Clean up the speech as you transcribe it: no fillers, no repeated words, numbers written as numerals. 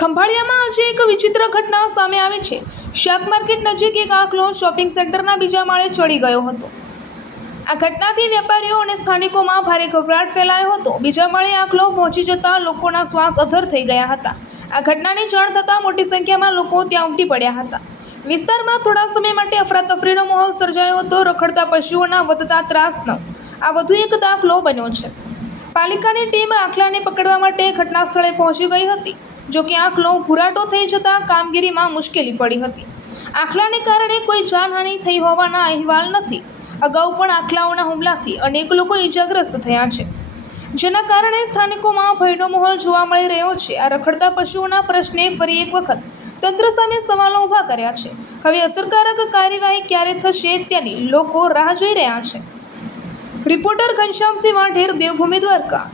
ખંભાળિયામાં આજે એક વિચિત્ર ઘટના સામે આવી છે। શાક માર્કેટ નજીક એક આખલો શોપિંગ સેન્ટરના બીજા માળે ચડી ગયો હતો। આ ઘટનાથી વેપારીઓ અને સ્થાનિકોમાં ભારે ગભરાટ ફેલાયો હતો। બીજા માળે આખલો પહોંચી જતા લોકોના શ્વાસ અધર થઈ ગયા હતા। આ ઘટનાની જાણ થતાં મોટી સંખ્યામાં લોકો ત્યાં ઉમટી પડ્યા હતા। વિસ્તારમાં થોડા સમય માટે અફરાતફરીનો માહોલ સર્જાયો હતો। રખડતા પશુઓના વધતા ત્રાસનો આ વધુ એક દાખલો બન્યો છે। પાલિકાની ટીમ આખલાને પકડવા માટે ઘટના સ્થળે પહોંચી ગઈ હતી। જો કે આખલો ભૂરાટો થઈ જતાં કામગીરીમાં મુશ્કેલી પડી હતી। આખલાને કારણે કોઈ જાનહાનિ થઈ હોવાના અહેવાલ નથી। અગાઉ પણ આખલાઓના હુમલાથી અનેક લોકો ઈજાગ્રસ્ત થયા છે, જેના કારણે સ્થાનિકોમાં ભયનો માહોલ જોવા મળી રહ્યો છે। આ રખડતા પશુઓના પ્રશ્ને ફરી એક વખત તંત્ર સામે સવાલો ઊભા કર્યા છે। હવે અસરકારક કાર્યવાહી ક્યારે થશે તેની લોકો રાહ જોઈ રહ્યા છે। રિપોર્ટર ઘનશ્યામસિંહ વાઢેર, દેવભૂમિ દ્વારકા।